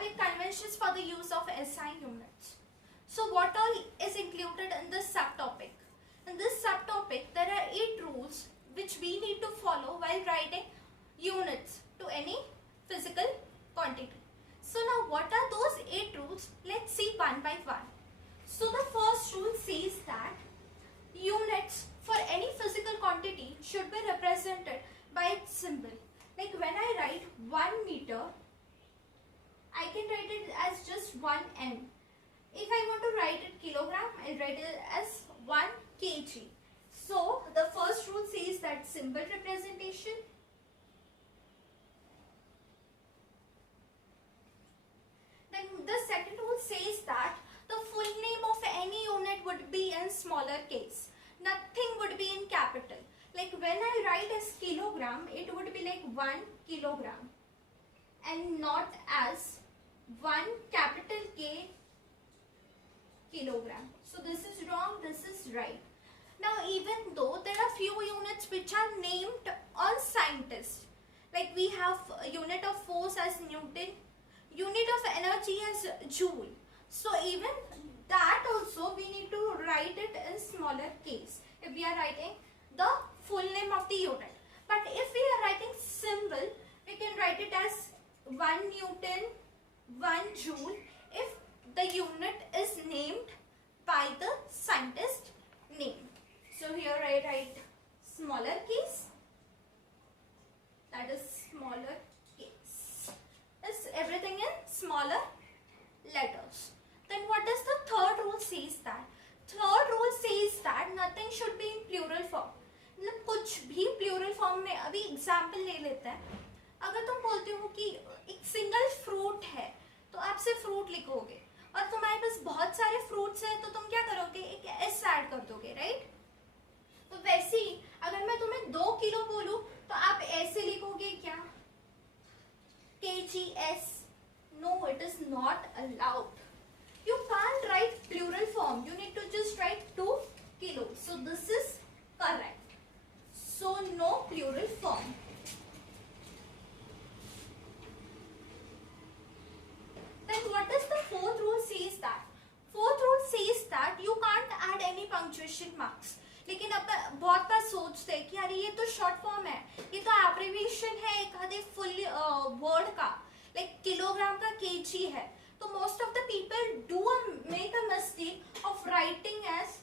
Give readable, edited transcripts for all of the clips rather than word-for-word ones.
topic, conventions for the use of SI units. So what all is included in this subtopic? In this subtopic, there are 8 rules which we need to follow while writing units to any physical quantity. So now what are those 8 rules? Let's see one by one. So the first rule says that units for any physical quantity should be represented by its symbol. Like when I write 1 meter, I can write it as just 1 m. If I want to write it kilogram, I'll write it as 1 kg. So the first rule says that symbol representation. Then the second rule says that the full name of any unit would be in smaller case. Nothing would be in capital. Like when I write as kilogram, it would be like 1 kilogram and not as 1 capital K kilogram. So this is wrong, this is right. Now even though there are few units which are named on scientists, like we have a unit of force as Newton, unit of energy as Joule. So even that also we need to write it in smaller case if we are writing the full name of the unit. But if we are writing symbol, we can write it as 1 Newton, 1 Joule if the unit is named by the scientist name. So here I write smaller case, that is smaller case. Is everything in smaller letters. Then what does the third rule says that? Third rule says that nothing should be in plural form. मतलब कुछ भी plural form में, अभी example ले लेते हैं. अगर तुम बोलते हो कि एक single fruit है, तो आप सिर्फ fruit लिखोगे. और तुम्हारे पास बहुत सारे fruits हैं, तो तुम क्या करोगे? एक s ऐड कर दोगे, right? तो वैसे ही अगर मैं तुम्हें 2 किलो बोलूं, तो आप ऐसे लिखोगे क्या? kgs. No, it is not allowed. You can't write plural form. You need to just write 2 kilos. So this is correct. So no plural form. Then what does the fourth rule says that? Fourth rule says that you can't add any punctuation marks. लेकिन अब बहुत बार सोचते हैं कि अरे ये तो short form है, ये तो एब्रिविएशन है एक आधे फुल वर्ड का, लाइक किलोग्राम का केजी है. तो most of the people do make a mistake of writing as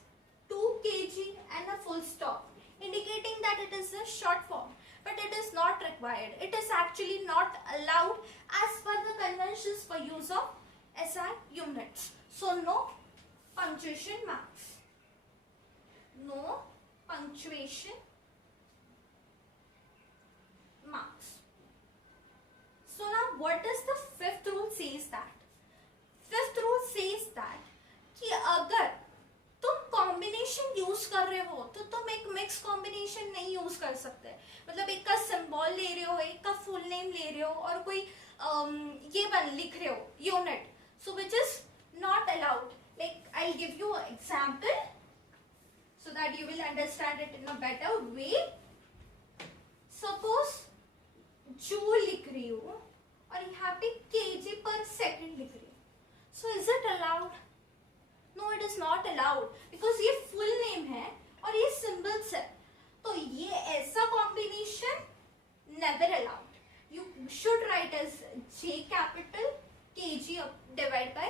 2 kg and a full stop, indicating that it is a short form. But it is not required. It is actually not allowed as per the conventions for use of SI units. So no punctuation marks. No punctuation marks. So now what does the fifth rule says that? Fifth rule says that कि अगर तुम combination use कर रहे हो तो तुम एक mix combination नहीं यूज कर सकते. मतलब एक का सिंबल ले रहे हो, एक का फुल नेम ले रहे हो और कोई ये लिख रहे हो unit. So which is not allowed. Like I give you example so that you will understand it in a better way. Suppose joule लिख रही हो और यहाँ पे kg per second लिख रही हो. So is it allowed? No, it is not allowed because ये full name है और ये symbols है. तो ये ऐसा combination never allowed. You should write as J capital kg divided by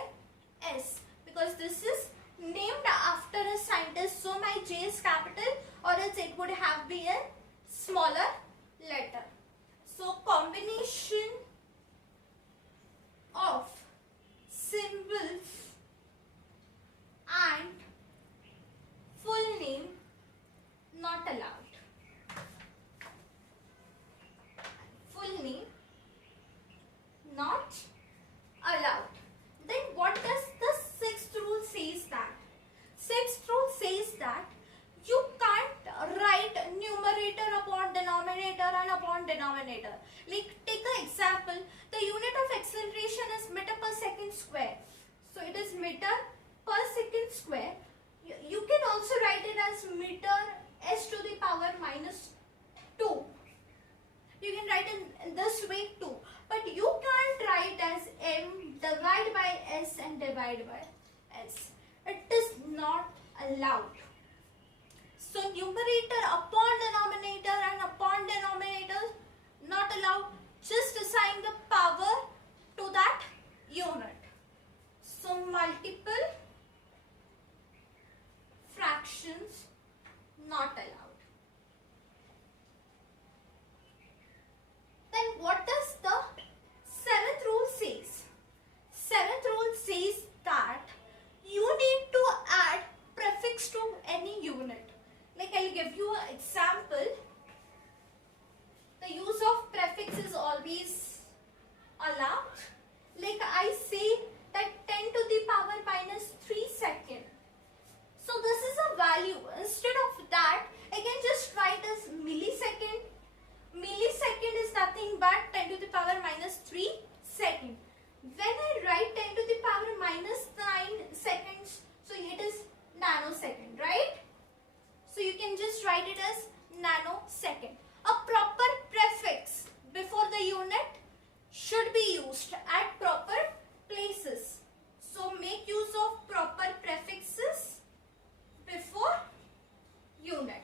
S because this is named after a scientist, so my J is capital or else it would have been a smaller letter. So combination of symbols and full name not allowed. Full name not allowed. Then what does the sixth rule says that? Sixth rule says that you can't write numerator upon denominator and upon denominator. Like take an example, the unit of acceleration is meter per second square. So it is meter per second square. You can also write it as meter s to the power minus 2. You can write in this way too. but you can't write as m divide by s and divide by s. It is not allowed. So numerator upon denominator and upon denominator not allowed. Just assign the power to that unit. So multiple fractions not allowed. Then what does the seventh rule says? Seventh rule says that you need to add prefix to any unit. Like I'll give you an example. The use of prefix is always allowed. Like I say that 10 to the power minus 3 second. So this is a value. Instead of that, I can just write as millisecond. Millisecond is nothing but 10 to the power minus 3 second. When I write 10 to the power minus 9 seconds, so it is nanosecond, right? So you can just write it as nanosecond. A proper prefix before the unit should be used at proper places. So make use of proper prefixes before unit.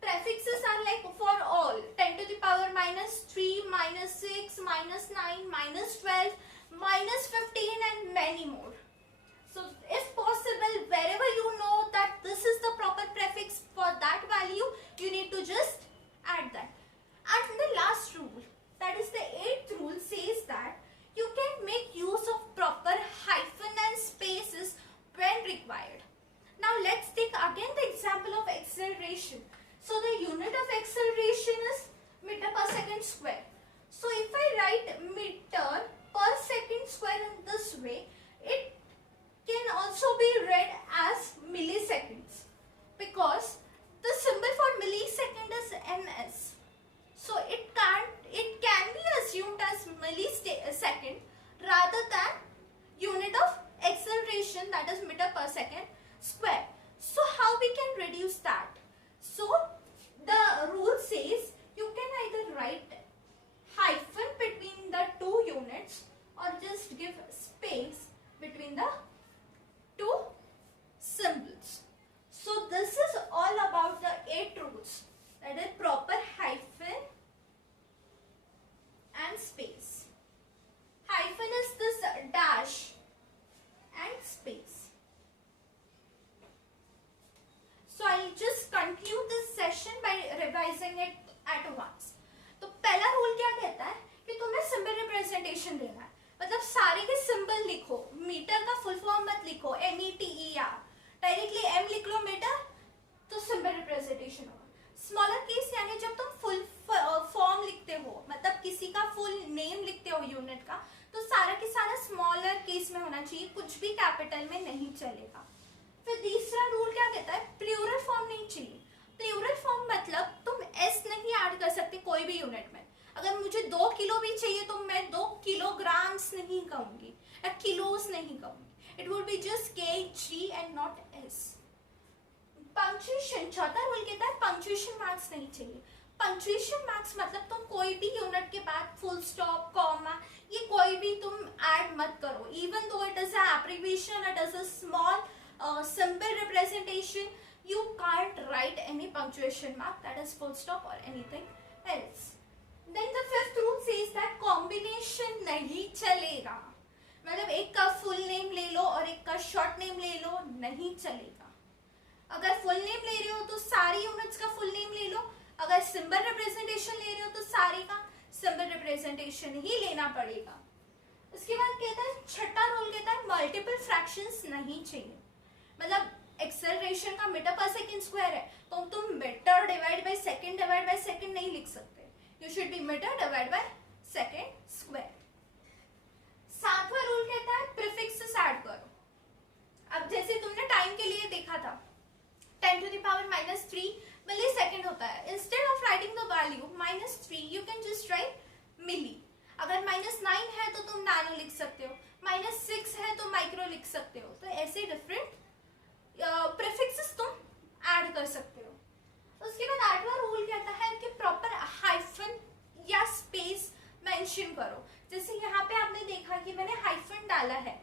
Prefixes are like for all 10 to the power minus 3, minus 6, minus 9, minus 12, minus 15 and many more. So if possible, wherever you know that this is the proper prefix for that value, you need to just add that. And the last rule, that is the 8th rule, says that you can make use of proper hyphen and spaces when required. Now let's take again the example of acceleration. So the unit of acceleration is meter per second square. So if I write meter per second square in this way, it can also be read as milliseconds, because the symbol for millisecond is ms. So it can be assumed as millisecond rather than unit of acceleration, that is meter per second square. So how we can reduce that? So the rule says you can either write hyphen between the two units or just give space between the two symbols. So this is all about the 8 rules, that is proper hyphen and space. Hyphen is this dash and space. So I'll just conclude this session by revising it at once. तो पहला rule क्या कहता है कि तुम्हें symbol representation देना है, मतलब सारे के सिंबल लिखो, मीटर का फुल फॉर्म मत लिखो METER, डायरेक्टली M लिख लो मीटर, तो सिंबल रिप्रेजेंटेशन होगा. स्मॉलर केस यानी जब तुम फुल फॉर्म लिखते हो, मतलब किसी का फुल नेम लिखते हो यूनिट का, तो सारा के सारा स्मॉलर केस में होना चाहिए, कुछ भी कैपिटल में नहीं चलेगा. फिर तीसरा रूल क्या कहता है, प्लूरल फॉर्म नहीं चाहिए. प्लूरल फॉर्म मतलब तुम एस नहीं ऐड कर सकते कोई भी यूनिट में. अगर मुझे 2 किलो भी चाहिए तो मैं 2 किलोग्राम्स नहीं कहूंगी या किलोस नहीं कहूंगी. It would be just kg and not s. Punctuation, चौथा रूल कहता है पंक्चुएशन मार्क्स नहीं चाहिए. पंक्चुएशन मार्क्स मतलब तुम कोई भी यूनिट के बाद फुल स्टॉप, कॉमा, ये कोई भी तुम ऐड मत करो. Even though it is a abbreviation, it is a small symbol representation, you can't write any punctuation mark, that is full stop or anything else. Then the 5th rule says that combination नहीं चलेगा. मतलब एक का full name ले लो और एक का short name ले लो, नहीं चलेगा. अगर फुल नेम ले रहे हो तो सारी यूनिट्स का फुल नेम ले लो, अगर सिंबल रिप्रेजेंटेशन ले रहे हो तो सारे का सिंबल रिप्रेजेंटेशन ही लेना पड़ेगा. उसके बाद कहता है, छठा रूल कहता है मल्टीपल फ्रैक्शंस नहीं चाहिए. मतलब एक्सेलरेशन का मीटर पर सेकंड स्क्वायर है तो तुम मीटर डिवाइड बाय सेकंड नहीं लिख सकते. You should be metre divide by second square. 7वां रूल कहता है प्रीफिक्सेस ऐड करो. अब जैसे तुमने टाइम के लिए देखा था 10 to the power minus 3 millisecond होता है. Instead of writing the value -3 you can just write milli. अगर -9 है तो तुम नैनो लिख सकते हो, -6 है तो माइक्रो लिख सकते हो. तो ऐसे डिफरेंट प्रीफिक्सेस तुम ऐड कर सकते हो. उसके बाद 8वां रूल कहता है कि प्रॉपर हाइफन या स्पेस मेंशन क्वेश्चन करो। जैसे यहाँ पे आपने देखा कि मैंने हाइफन डाला है,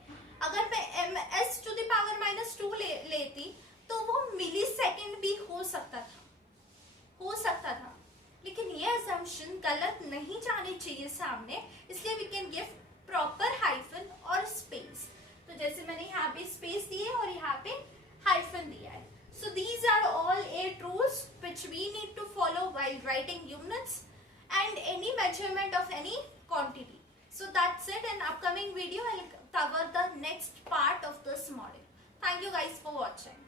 अगर मैं ms⁻² लेती तो वो मिली सेकेंड भी हो सकता था, लेकिन ये असम्पशन गलत नहीं जानी चाहिए सामने, इसलिए we can give proper hyphen और स्पेस। तो जैसे मैंने यहाँ पे स्पेस दी है और यहाँ पे हाइफन दिया है। So these are all 8 rules which we need to follow while writing units and any measurement of any quantity. So that's it. In upcoming video I'll cover the next part of this model. Thank you guys for watching.